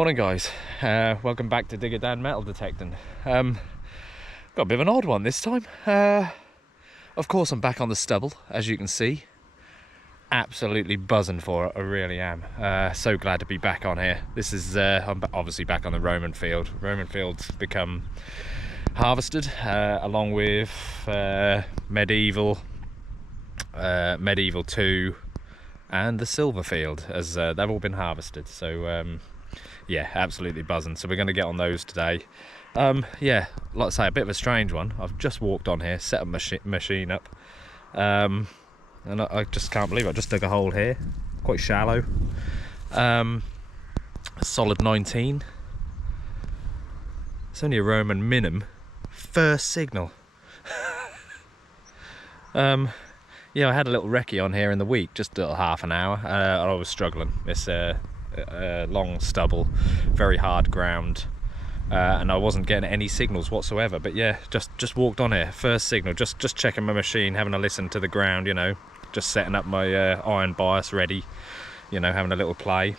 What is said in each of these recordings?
morning, guys. Welcome back to Digger Dan Metal Detecting. Got a bit of an odd one this time. Of course, I'm back on the stubble, as you can see. Absolutely buzzing for it, I really am. So glad to be back on here. This is, I'm obviously back on the Roman field. Roman field's become harvested, along with Medieval 2 and the Silver field, as they've all been harvested. So yeah, absolutely buzzing. So we're going to get on those today. Yeah, like I say, a bit of a strange one. I've just walked on here, set a machine up, and I just can't believe it. I just dug a hole here, quite shallow, a solid 19. It's only a Roman minim, first signal. Yeah, I had a little recce on here in the week, just a little half an hour. I was struggling. It's long stubble, very hard ground, and I wasn't getting any signals whatsoever. But yeah, just walked on here, first signal, just checking my machine, having a listen to the ground, you know, just setting up my iron bias ready, you know, having a little play,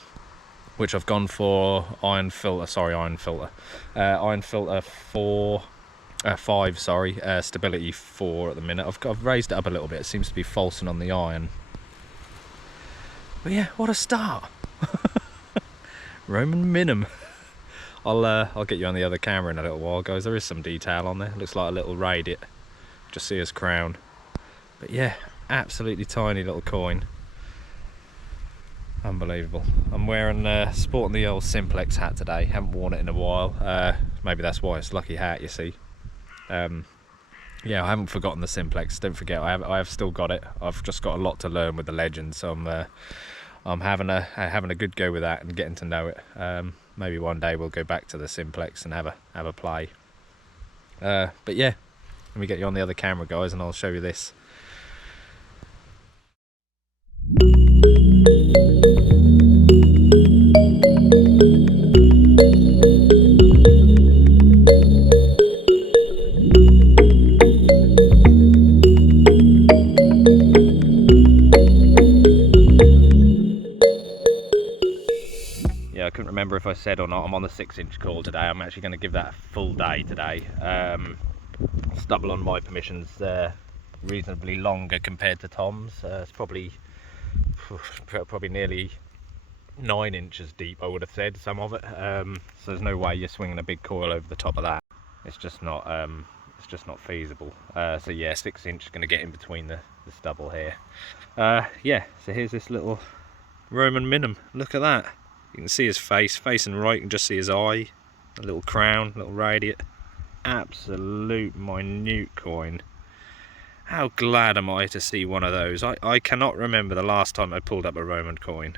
which I've gone for iron filter 5, stability 4 at the minute. I've raised it up a little bit. It seems to be falsing on the iron. But yeah, what a start. Roman minim. I'll get you on the other camera in a little while, guys. There is some detail on there. Looks like a little radiate. Just see his crown. But yeah, absolutely tiny little coin. Unbelievable. I'm wearing sporting the old simplex hat today. Haven't worn it in a while. Maybe that's why. It's a lucky hat, you see. Yeah, I haven't forgotten the simplex. Don't forget, I have still got it. I've just got a lot to learn with the legend, so I'm having a good go with that and getting to know it. Maybe one day we'll go back to the simplex and have a play. But yeah, let me get you on the other camera, guys, and I'll show you this. I couldn't remember if I said or not, I'm on the 6-inch coil today. I'm actually going to give that a full day today. Stubble on my permission's reasonably longer compared to Tom's. It's probably nearly 9 inches deep, I would have said, some of it. So there's no way you're swinging a big coil over the top of that. It's just not feasible. So yeah, 6-inch is going to get in between the stubble here. Yeah, so here's this little Roman minim. Look at that. You can see his face, facing right, you can just see his eye, a little crown, a little radiate. Absolute minute coin. How glad am I to see one of those. I cannot remember the last time I pulled up a Roman coin.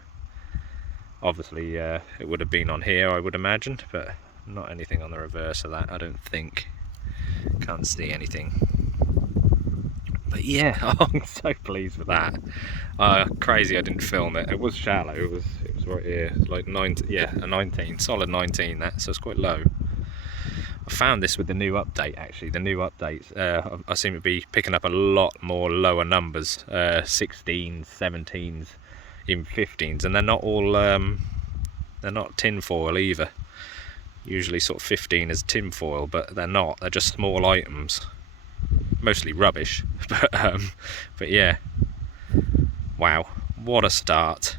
Obviously it would have been on here, I would imagine, but not anything on the reverse of that, I don't think. Can't see anything. But yeah, I'm so pleased with that. Crazy I didn't film it. It was shallow. It was right here, like 19. Yeah, a 19, solid 19. That, so it's quite low. I found this with the new update. Actually, the new updates. I seem to be picking up a lot more lower numbers, 16s, 17s, even 15s, and they're not all. They're not tin foil either. Usually, sort of 15 is tin foil, but they're not. They're just small items. Mostly rubbish, but yeah, wow, what a start.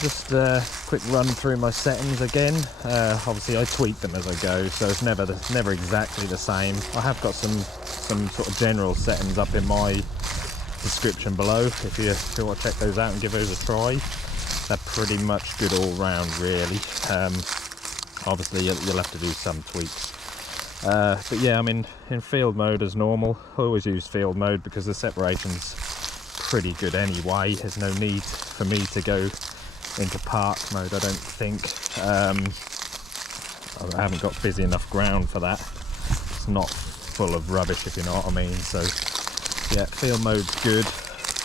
Just a quick run through my settings again. Obviously I tweak them as I go, so it's never exactly the same. I have got some sort of general settings up in my description below if you want to check those out and give those a try. They're pretty much good all round, really. Obviously you'll have to do some tweaks. But yeah, I'm in field mode as normal. I always use field mode because the separation's pretty good anyway. There's no need for me to go into park mode, I don't think. I haven't got busy enough ground for that. It's not full of rubbish, if you know what I mean. So yeah, field mode's good,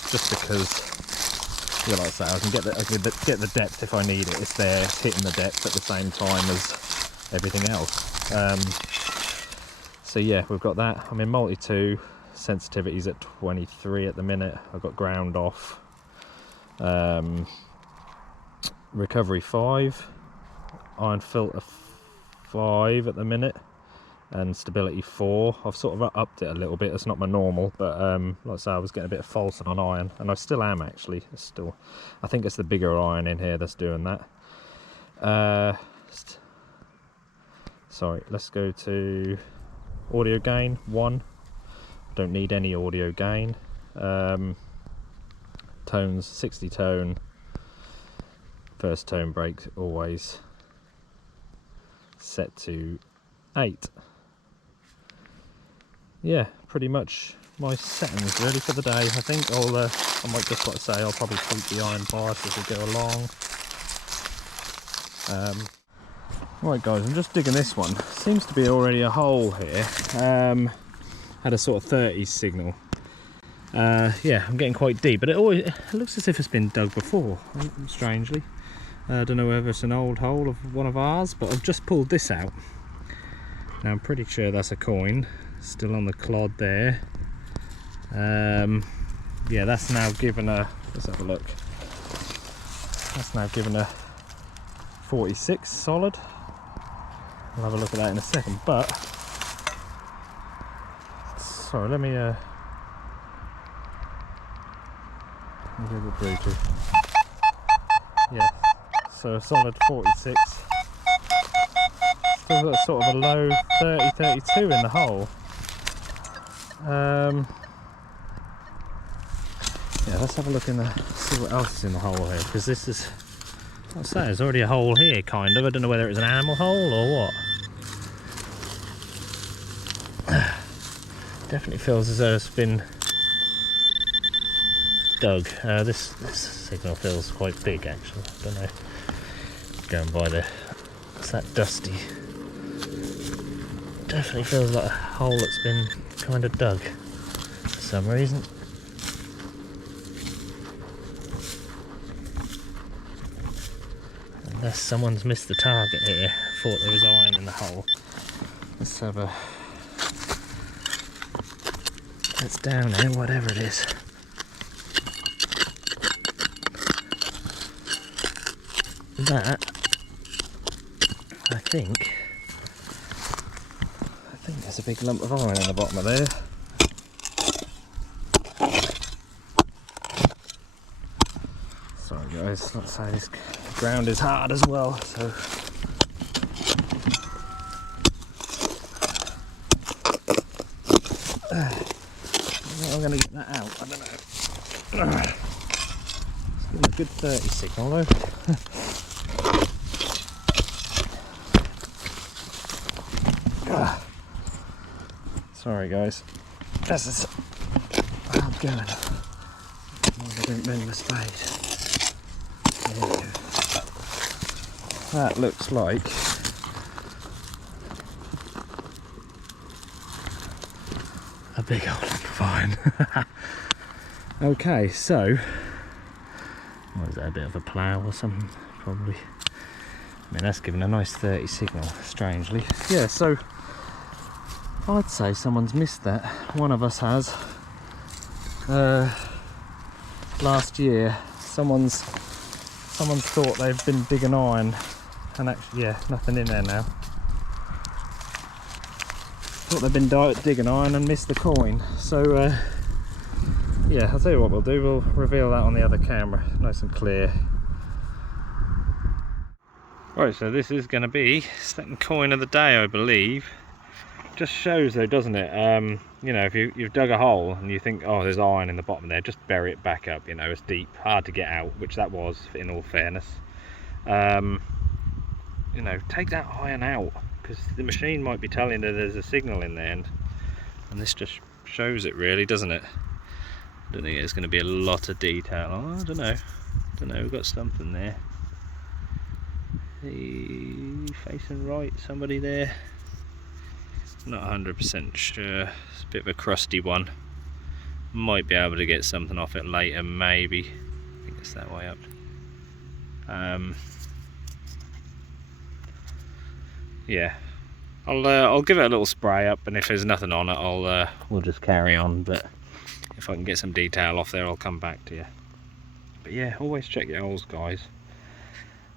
just because Yeah, like I say, I can get the depth if I need it. It's there, it's hitting the depth at the same time as everything else. So yeah, we've got that. I'm in multi 2, sensitivity's at 23 at the minute. I've got ground off, recovery 5, iron filter 5 at the minute, and stability 4. I've sort of upped it a little bit. It's not my normal, but like I say, I was getting a bit of false on iron, and I still am actually. It's still, I think it's the bigger iron in here that's doing that. Sorry, let's go to audio gain 1. Don't need any audio gain. Tones 60 tone. First tone break always set to 8. Yeah, pretty much my settings really for the day. I think I might just like to say I'll probably tweak the iron bias as we go along. Right guys, I'm just digging this one. Seems to be already a hole here. Had a sort of 30s signal. Yeah, I'm getting quite deep, but it looks as if it's been dug before, strangely. I don't know whether it's an old hole of one of ours, but I've just pulled this out. Now I'm pretty sure that's a coin. Still on the clod there. Yeah, that's now given a, let's have a look. That's now given a 46 solid. I'll have a look at that in a second, but sorry, let me go to Bluetooth. Yes, so a solid 46. Still got sort of a low 30, 32 in the hole. Yeah, let's have a look in the, see what else is in the hole here, because this is, I'll say there's already a hole here kind of. I don't know whether it's an animal hole or what. Definitely feels as though it's been dug. This signal feels quite big actually. I don't know. Going by the, it's that dusty. Definitely feels like a hole that's been kind of dug for some reason. Unless someone's missed the target here. Thought there was iron in the hole. Let's have a, it's down there, whatever it is. That, I think there's a big lump of iron in the bottom of there. Sorry guys, let's say this ground is hard as well, so I'm going to get that out, I don't know. It's been a good 30 signal though. Sorry guys, this is hard going. I don't bend the spade. There we go. That looks like a big old lump of iron. Okay, so what is that, a bit of a plough or something? Probably. I mean, that's giving a nice 30 signal, strangely. Yeah, so I'd say someone's missed that. One of us has. Last year, someone's thought they've been digging iron, and actually, yeah, nothing in there now. Thought they've been digging iron and missed the coin. So, yeah, I'll tell you what we'll do. We'll reveal that on the other camera, nice and clear. Right, so this is going to be second coin of the day, I believe. Just shows though, doesn't it? You know, if you've dug a hole and you think, oh, there's iron in the bottom there, just bury it back up. You know, it's deep, hard to get out, which that was, in all fairness. You know, take that iron out, because the machine might be telling that there's a signal in there, and this just shows it really, doesn't it? I don't think there's going to be a lot of detail. Oh, I don't know, we've got something there. Facing right, somebody there. Not 100% sure. It's a bit of a crusty one. Might be able to get something off it later, maybe. I think It's that way up. Yeah, I'll give it a little spray up, and if there's nothing on it, we'll just carry on. But if I can get some detail off there, I'll come back to you. But yeah, always check your holes, guys,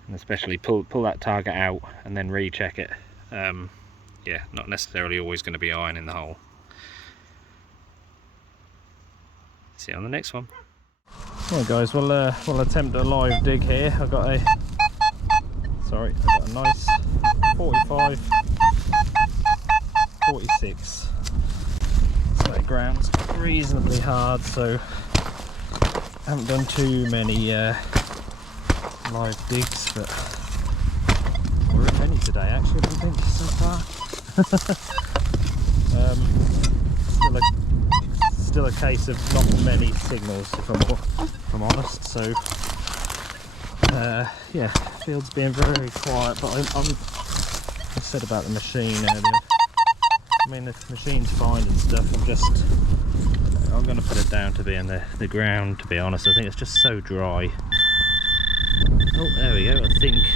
and especially pull that target out and then recheck it. Yeah, not necessarily always going to be iron in the hole. See you on the next one. Right guys, we'll attempt a live dig here. I've got a nice 45, 46. So the ground's reasonably hard, so I haven't done too many live digs, but or if any today actually, I don't think so far. Still a case of not many signals, if I'm honest. So yeah, field's being very quiet, but I said about the machine earlier. I mean, the machine's fine and stuff. I'm going to put it down to being the ground. To be honest, I think it's just so dry. Oh, there we go. I think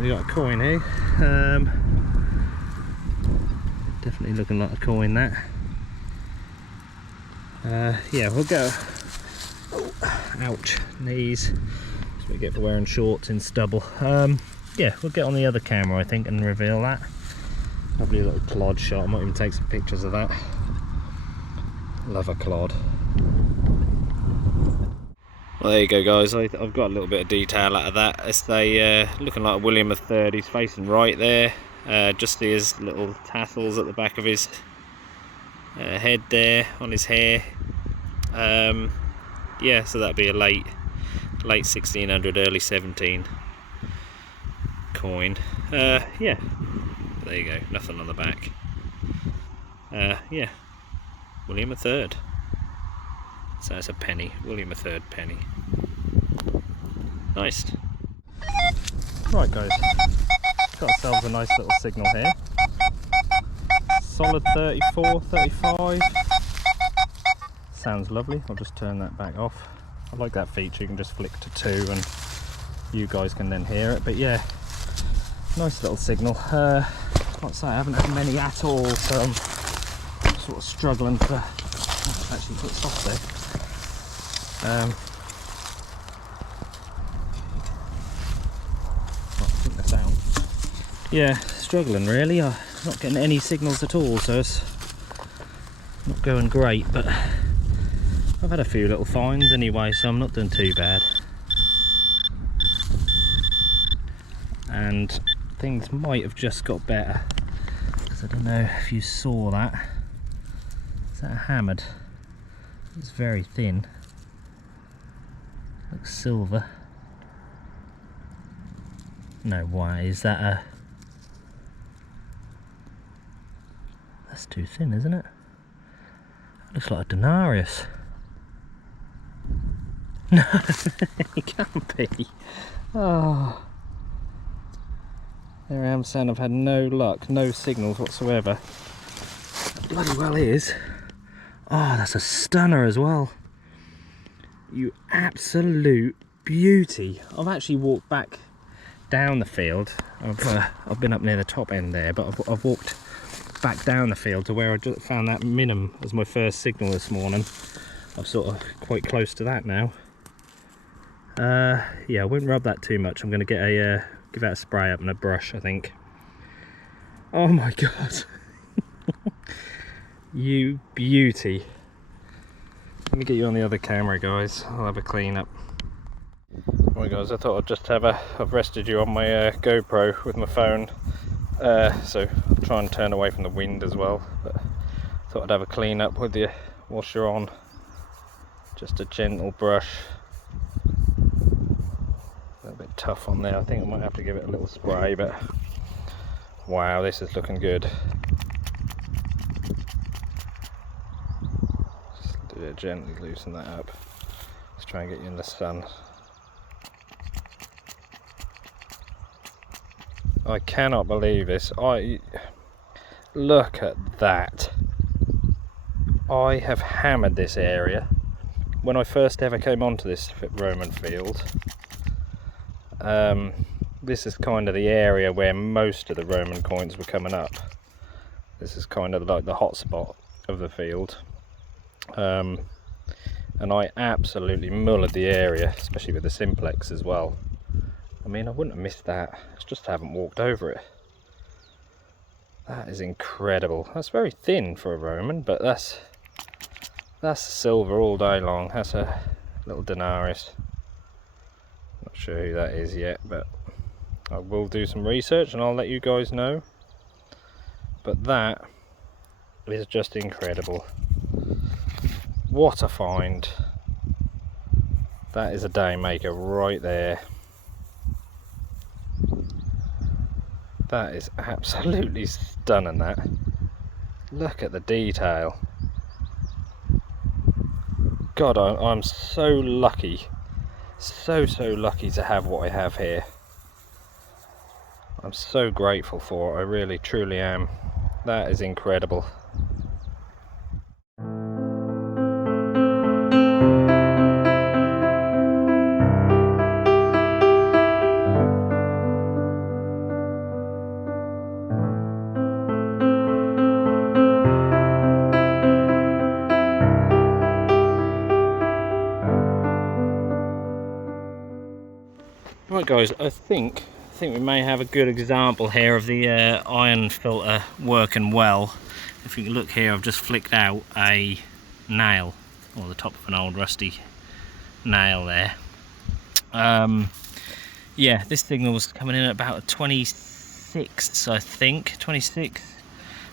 we got a coin here. Definitely looking like a coin, that. Yeah, we'll go. Oh, ouch, knees. That's what we get for wearing shorts in stubble. Yeah, we'll get on the other camera, I think, and reveal that. Probably a little clod shot. I might even take some pictures of that. Love a clod. Well, there you go, guys. I've got a little bit of detail out of that. It's looking like a William III. He's facing right there. Just see his little tassels at the back of his head there on his hair. Yeah, so that'd be a late 1600, early 17 coin. Yeah, there you go. Nothing on the back. Yeah, William III. So that's a penny, William III penny. Nice. Right guys, got ourselves a nice little signal here. Solid 34, 35. Sounds lovely. I'll just turn that back off. I like that feature, you can just flick to 2 and you guys can then hear it. But yeah, nice little signal. Can't say I haven't had many at all, so I'm sort of struggling to actually put stuff there. I think that's out. Yeah, struggling really. I'm not getting any signals at all, so it's not going great, but I've had a few little finds anyway, so I'm not doing too bad. And things might have just got better, because I don't know if you saw that. Is that a hammered? It's very thin. Looks silver. No way, is that a... That's too thin, isn't it? Looks like a denarius. No, it can't be. Oh. There I am saying I've had no luck, no signals whatsoever. It bloody well is. Oh, that's a stunner as well. You absolute beauty. I've actually walked back down the field. I've been up near the top end there, but I've walked back down the field to where I just found that minimum as my first signal this morning. I'm sort of quite close to that now. Yeah, I wouldn't rub that too much. I'm going to get a give that a spray up and a brush, I think. Oh my god. You beauty. Let me get you on the other camera, guys. I'll have a clean up. Right guys, I thought I'd just I've rested you on my GoPro with my phone, so I'll try and turn away from the wind as well, but I thought I'd have a clean up with you whilst you're on. Just a gentle brush. A little bit tough on there. I think I might have to give it a little spray, but wow, this is looking good. Just do it gently, loosen that up. Let's try and get you in the sun. I cannot believe this. Look at that. I have hammered this area. when I first ever came onto this Roman field, this is kind of the area where most of the Roman coins were coming up. This is kind of like the hot spot of the field. And I absolutely mullered the area, especially with the simplex as well. I mean, I wouldn't have missed that. It's just I haven't walked over it. That is incredible. That's very thin for a Roman, but that's silver all day long. That's a little denarius. Not sure who that is yet, but I will do some research and I'll let you guys know. But that is just incredible. What a find. That is a day maker right there. That is absolutely stunning, that. Look at the detail. God, I'm so lucky. So lucky to have what I have here. I'm so grateful for it. I really, truly am. That is incredible. Right guys, I think we may have a good example here of the iron filter working well. If you look here, I've just flicked out a nail, or the top of an old rusty nail there. Yeah, this signal was coming in at about a 26, I think, 26,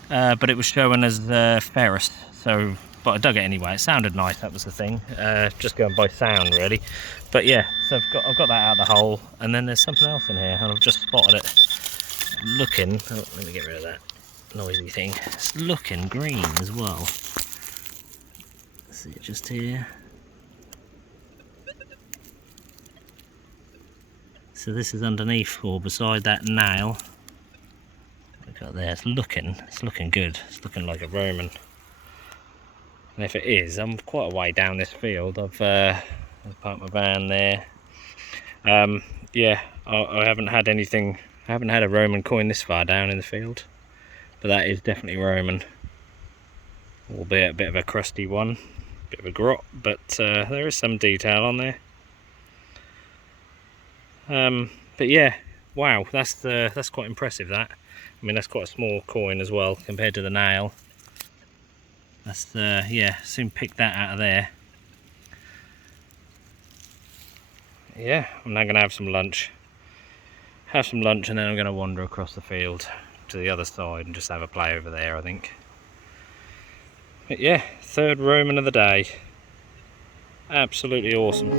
but it was showing as ferrous, so, but I dug it anyway. It sounded nice, that was the thing, just going by sound really. But yeah, so I've got that out of the hole, and then there's something else in here, and I've just spotted it looking, oh, let me get rid of that noisy thing. It's looking green as well. See it just here. So this is underneath or beside that nail. Look at there, it's looking good. It's looking like a Roman. And if it is, I'm quite a way down this field. I've parked my van there. Yeah, I haven't had anything. I haven't had a Roman coin this far down in the field, but that is definitely Roman. Albeit a bit of a crusty one, bit of a grot, but there is some detail on there. But yeah, wow, that's quite impressive. That, I mean, that's quite a small coin as well compared to the nail. That's yeah, soon picked that out of there. Yeah, I'm now going to have some lunch, and then I'm going to wander across the field to the other side and just have a play over there, I think. But yeah, third Roman of the day. Absolutely awesome.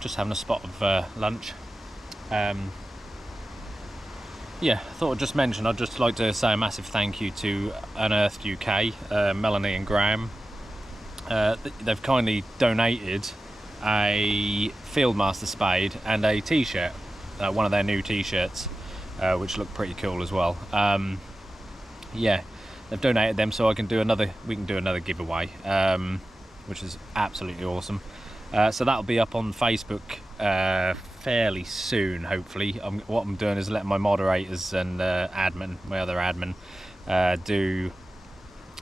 Just having a spot of lunch. Yeah, I thought I'd just mention, I'd just like to say a massive thank you to Unearthed UK, Melanie and Graham. They've kindly donated a Fieldmaster spade and a t-shirt, one of their new t-shirts, which look pretty cool as well. Yeah, they've donated them so we can do another giveaway, which is absolutely awesome. So that'll be up on Facebook fairly soon, hopefully. What I'm doing is letting my moderators and my other admin, do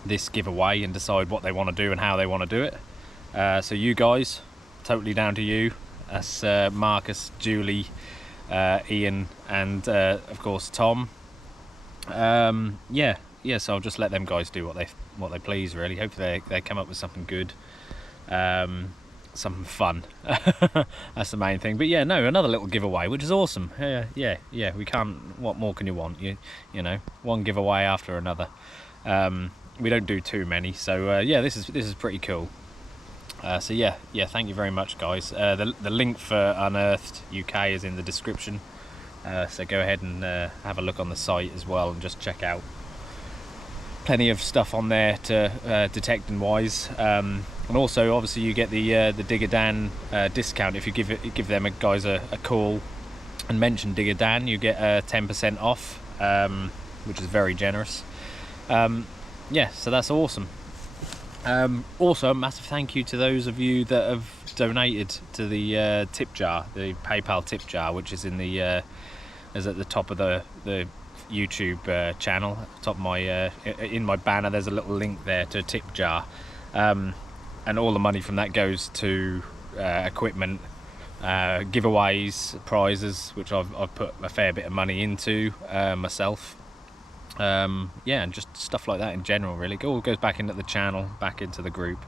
this giveaway and decide what they want to do and how they want to do it. So you guys, totally down to you. That's Marcus, Julie, Ian, and of course Tom. Yeah, so I'll just let them guys do what they please, really. Hopefully they come up with something good. Something fun. That's the main thing. But yeah, no, another little giveaway, which is awesome. Yeah, we can't, what more can you want? You know, one giveaway after another. We don't do too many, so yeah, this is pretty cool. So yeah, thank you very much, guys. The link for Unearthed UK is in the description, so go ahead and have a look on the site as well and just check out plenty of stuff on there to detecting wise, and also obviously you get the Digger Dan discount. If you give them guys a call and mention Digger Dan, you get 10% off, which is very generous. Yeah, so that's awesome. Also a massive thank you to those of you that have donated to the tip jar, the PayPal tip jar, which is in the is at the top of the YouTube channel. At the top of my in my banner there's a little link there to a tip jar, and all the money from that goes to equipment, giveaways, prizes, which I've put a fair bit of money into myself. Yeah, and just stuff like that in general, really. It all goes back into the channel, back into the group.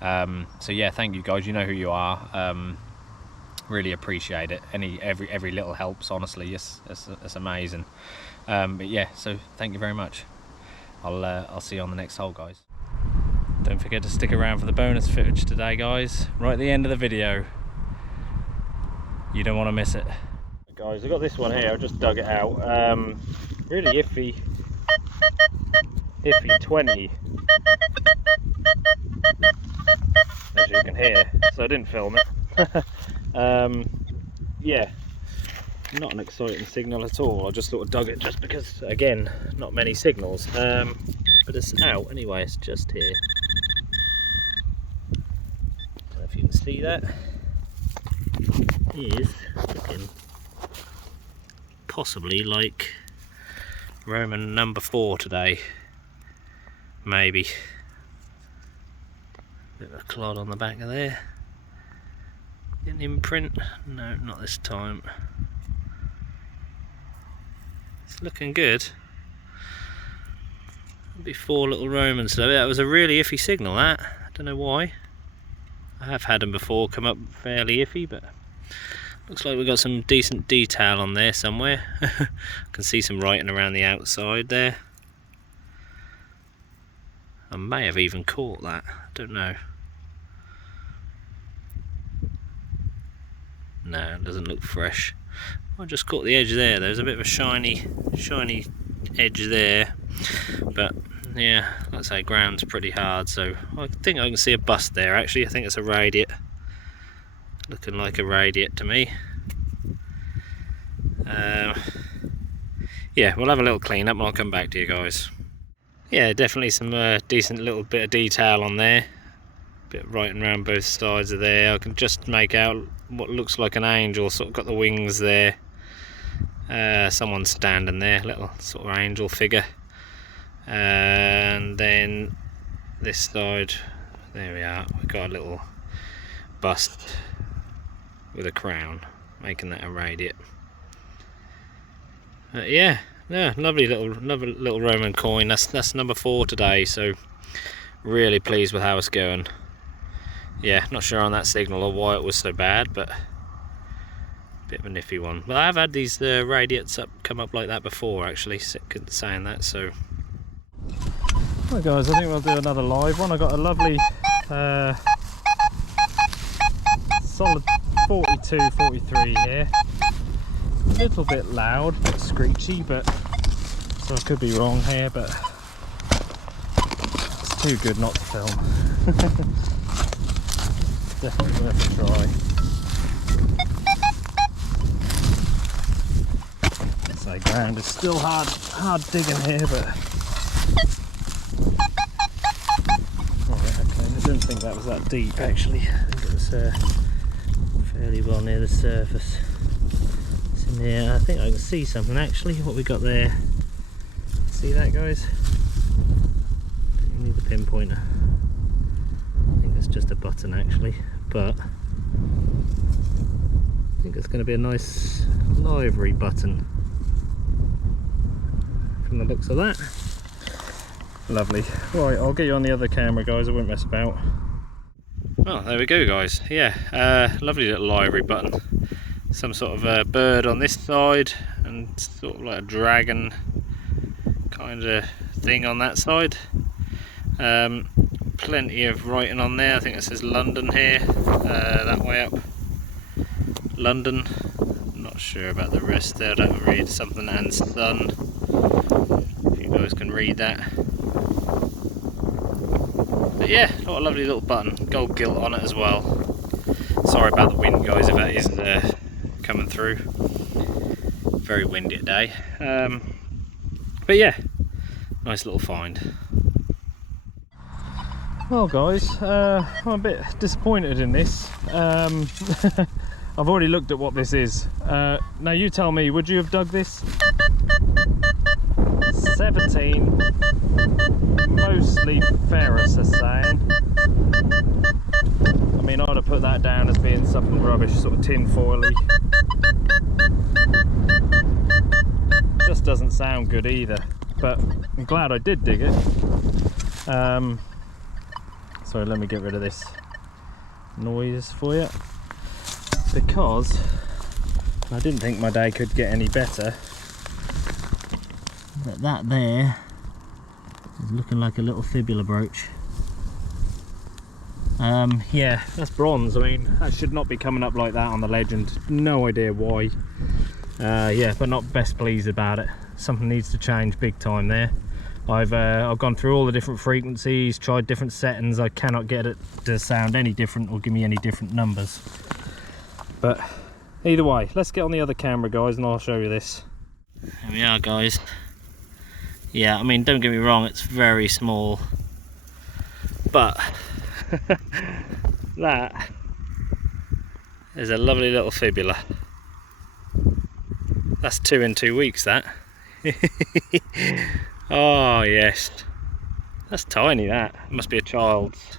So yeah, thank you guys, you know who you are. Really appreciate it. Every little helps, honestly. It's amazing. But yeah, so thank you very much. I'll see you on the next hole, guys. Don't forget to stick around for the bonus footage today, guys, right at the end of the video. You don't want to miss it. Guys, I've got this one here, I just dug it out. Really iffy 20, as you can hear, so I didn't film it. Yeah, not an exciting signal at all. I just sort of dug it just because, again, not many signals, but it's out anyway. It's just here. Don't know if you can see that. It is looking possibly like Roman number 4 today, maybe. Bit of a clod on the back of there. An imprint? No, not this time. It's looking good. Maybe 4 little Romans though. That was a really iffy signal, that. I don't know why. I have had them before come up fairly iffy, but looks like we've got some decent detail on there somewhere. I can see some writing around the outside there. I may have even caught that, I don't know. No, it doesn't look fresh. I just caught the edge there. There's a bit of a shiny edge there. But yeah, like I say, ground's pretty hard, so I think I can see a bust there actually. I think it's a radiate. Looking like a radiate to me. Yeah, we'll have a little clean up and I'll come back to you guys. Yeah, definitely some decent little bit of detail on there. Bit writing around both sides of there. I can just make out what looks like an angel, sort of got the wings there. Someone standing there, little sort of angel figure. And then this side, there we are, we've got a little bust with a crown, making that a radiate. Yeah, lovely little Roman coin. That's number 4 today, so really pleased with how it's going. Yeah, not sure on that signal or why it was so bad, but a bit of a niffy one. But I have had these radiates come up like that before, actually, saying that. So right guys, I think we'll do another live one. I got a lovely solid 42, 43 here. A little bit loud, a bit screechy, but so I could be wrong here, but it's too good not to film. Definitely worth a try. So ground is still hard digging here, but right, okay, I didn't think that was that deep actually. I think it was fairly well near the surface. It's in here. I think I can see something actually. What we got there? See that, guys? You need the pinpointer. I think it's just a button actually, but I think it's going to be a nice livery button from the looks of that. Lovely. Right, I'll get you on the other camera, guys. I won't mess about. Oh, there we go, guys. Yeah, lovely little livery button. Some sort of a bird on this side and sort of like a dragon kind of thing on that side. Plenty of writing on there. I think it says London here, that way up. London. I'm not sure about the rest there. I don't read something and sun. If you guys can read that. But yeah, what a lovely little button, gold gilt on it as well. Sorry about the wind, guys, if that is coming through. Very windy today. But yeah, nice little find. Well guys, I'm a bit disappointed in this. I've already looked at what this is. Now you tell me, would you have dug this? 17, mostly ferrous, are saying. I mean, I'd have put that down as being something rubbish, sort of tin foily. Just doesn't sound good either, but I'm glad I did dig it. Sorry, let me get rid of this noise for you, because I didn't think my day could get any better. But that there is looking like a little fibula brooch. Yeah, that's bronze. I mean, that should not be coming up like that on the legend. No idea why. Yeah, but not best pleased about it. Something needs to change big time there. I've gone through all the different frequencies, tried different settings. I cannot get it to sound any different or give me any different numbers. But either way, let's get on the other camera, guys, and I'll show you this. Here we are, guys. Yeah, I mean, don't get me wrong, it's very small, but that is a lovely little fibula. That's 2 in 2 weeks, that. Oh yes, that's tiny. That must be a child's.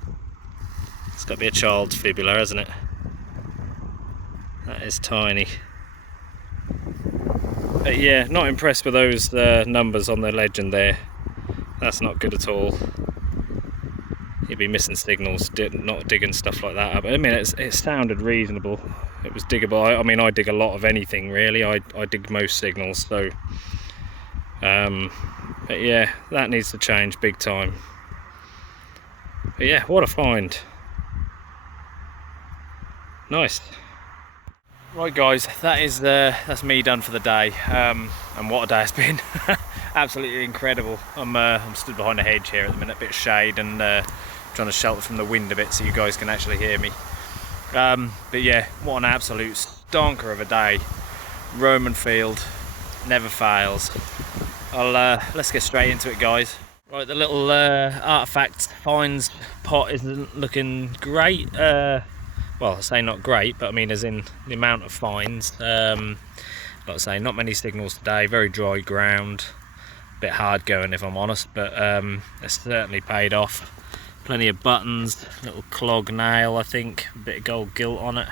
It's got to be a child's fibula, hasn't it? That is tiny. But yeah, not impressed with those numbers on the legend there. That's not good at all. You'd be missing signals, not digging stuff like that up. I mean, it sounded reasonable. It was diggable. I mean, I dig a lot of anything really. I dig most signals, so. But yeah, that needs to change big time. But yeah, what a find. Nice. Right guys, that's me done for the day. And what a day it's been. Absolutely incredible. I'm stood behind a hedge here at the minute, a bit of shade, and trying to shelter from the wind a bit so you guys can actually hear me. But yeah, what an absolute stonker of a day. Roman field, never fails. Let's get straight into it, guys. Right, the little artifact finds pot isn't looking great. Well, I say not great, but I mean as in the amount of finds. Like I say, not many signals today, very dry ground. A bit hard going if I'm honest, but it's certainly paid off. Plenty of buttons, little clog nail, I think, a bit of gold gilt on it.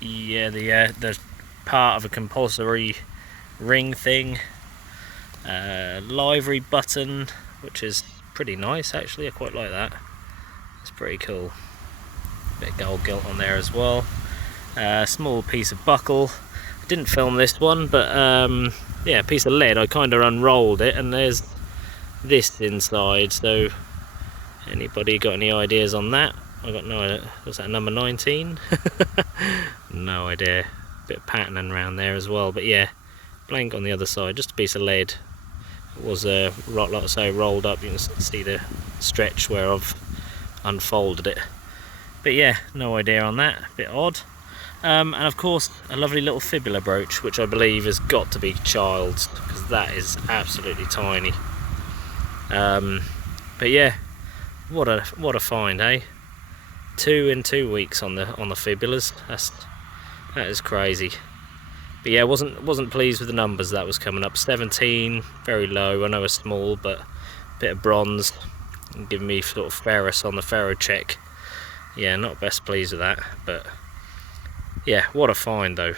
Yeah, the part of a compulsory ring thing, livery button, which is pretty nice actually. I quite like that. It's pretty cool. Bit of gold gilt on there as well. Small piece of buckle. I didn't film this one, but yeah, a piece of lead. I kind of unrolled it, and there's this inside. So, anybody got any ideas on that? I got no idea. Was that number 19? No idea. Bit of patterning around there as well, but yeah. Blank on the other side, just a piece of lead. It was like I say, rolled up. You can see the stretch where I've unfolded it. But yeah, no idea on that. A bit odd. And of course, a lovely little fibula brooch, which I believe has got to be child's, because that is absolutely tiny. But yeah, what a find, eh? 2 in 2 weeks on the fibulas. That is crazy. But yeah, wasn't pleased with the numbers that was coming up. 17, very low. I know it's small, but a bit of bronze, and giving me sort of ferrous on the ferro check. Yeah, not best pleased with that, but yeah, what a find though.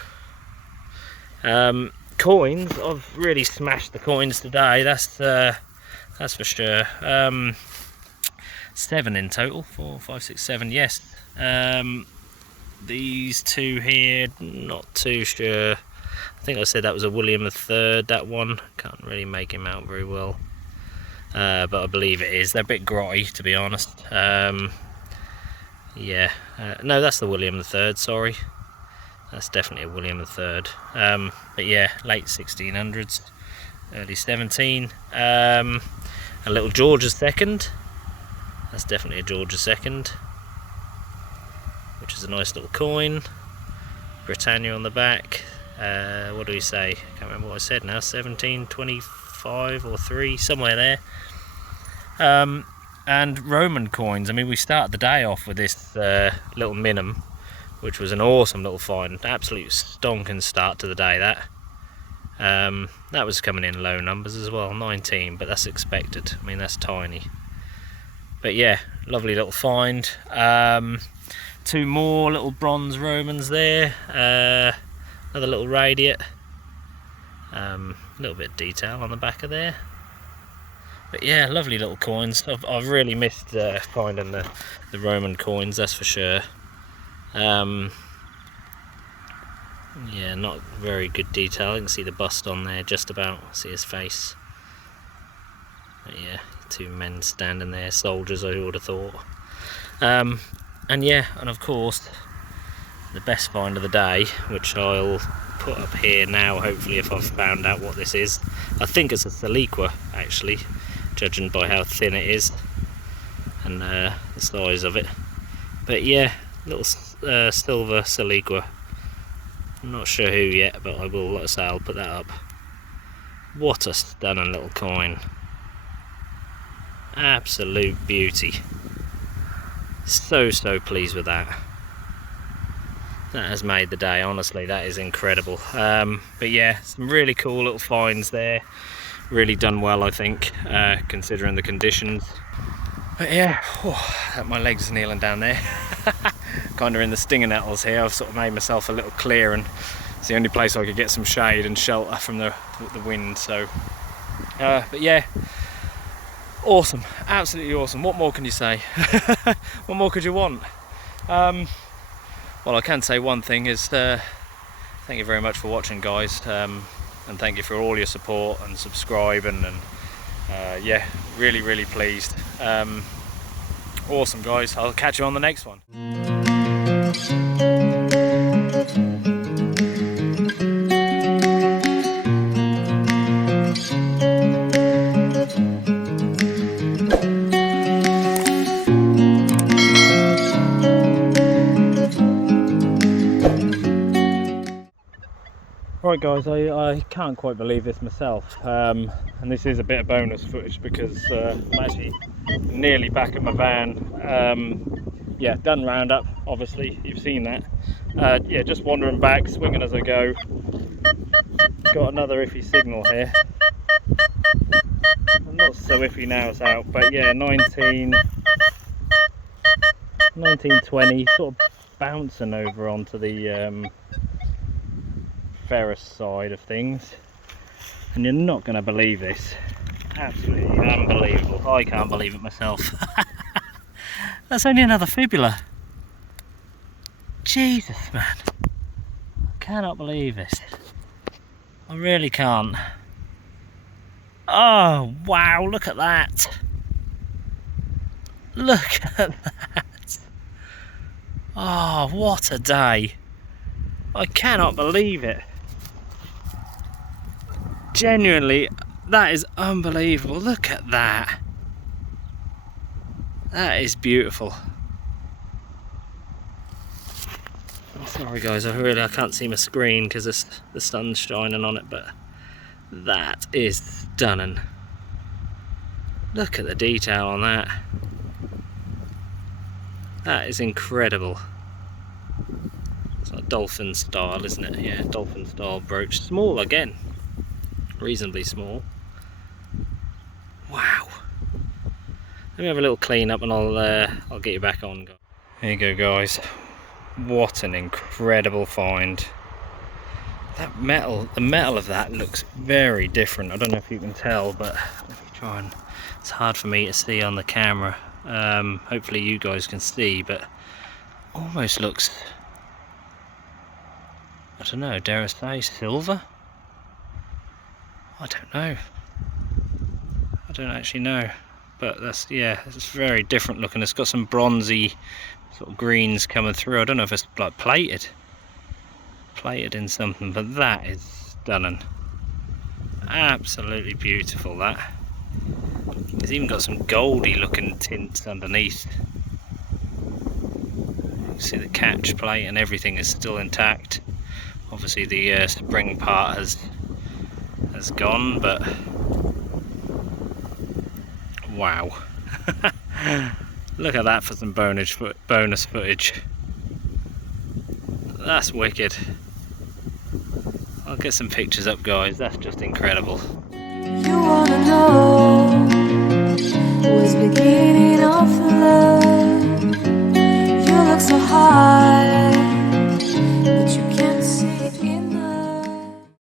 Coins, I've really smashed the coins today. That's for sure. 7 in total. 4, 5, 6, 7. Yes. These two here, not too sure. I think I said that was a William III, that one. Can't really make him out very well. But I believe it is. They're a bit grotty, to be honest. Yeah. No, that's the William III, sorry. That's definitely a William III. But yeah, late 1600s, early 17. A little George II. That's definitely a George II, which is a nice little coin. Britannia on the back. What do we say? Can't remember what I said now. 1725 or 3, somewhere there. And Roman coins. I mean, we started the day off with this little minim, which was an awesome little find. Absolute stonking start to the day, that. That was coming in low numbers as well, 19, but that's expected. I mean, that's tiny. But yeah, lovely little find. 2 more little bronze Romans there. Another little radiate. A little bit of detail on the back of there. But yeah, lovely little coins. I've really missed finding the Roman coins, that's for sure. Yeah, not very good detail. You can see the bust on there, just about. See his face. But yeah, 2 men standing there, soldiers, I would have thought. And yeah, and of course, the best find of the day, which I'll put up here now, hopefully, if I've found out what this is. I think it's a Saliqua, actually, judging by how thin it is and the size of it. But yeah, little silver Saliqua. I'm not sure who yet, but I will, like I say, I'll put that up. What a stunning little coin. Absolute beauty. So pleased with that. That has made the day, honestly. That is incredible. But yeah, some really cool little finds there. Really done well, I think, considering the conditions. But yeah, my legs are kneeling down there. Kind of in the stinger nettles here. I've sort of made myself a little clearing. It's the only place I could get some shade and shelter from the wind. So, but yeah, awesome, absolutely awesome. What more can you say? What more could you want? Well, I can say one thing is thank you very much for watching, guys, and thank you for all your support and subscribing, and yeah, really pleased. Awesome, guys. I'll catch you on the next one. Right, guys, I can't quite believe this myself, and this is a bit of bonus footage because I'm actually nearly back at my van. Yeah, done roundup, obviously, you've seen that. Yeah, just wandering back, swinging as I go. Got another iffy signal here. I'm not so iffy now it's out, but yeah, 1920, sort of bouncing over onto the ferrous side of things, and you're not going to believe this. Absolutely unbelievable. I can't believe it myself. That's only another fibula. Jesus, man, I cannot believe this. I really can't. Oh wow, look at that. Look at that. Oh, what a day. I cannot believe it. Genuinely, that is unbelievable. Look at that. That is beautiful. I'm sorry, guys, I can't see my screen because the sun's shining on it, but that is stunning. Look at the detail on that. That is incredible. It's like dolphin style, isn't it? Yeah, dolphin style brooch. Small again. Reasonably small. Wow. Let me have a little clean up and I'll get you back on. Here you go, guys. What an incredible find. That metal, the metal of that looks very different. I don't know if you can tell, but let me try and, it's hard for me to see on the camera. Hopefully you guys can see, but almost looks, I don't know, dare I say silver? I don't know. I don't actually know. But that's, yeah, it's very different looking. It's got some bronzy sort of greens coming through. I don't know if it's like plated in something, but that is stunning. Absolutely beautiful, that. It's even got some goldy looking tints underneath. You can see the catch plate and everything is still intact. Obviously the spring part has gone, but wow. Look at that for some bonus footage. That's wicked. I'll get some pictures up, guys. That's just incredible. You wanna know who's beginning of love?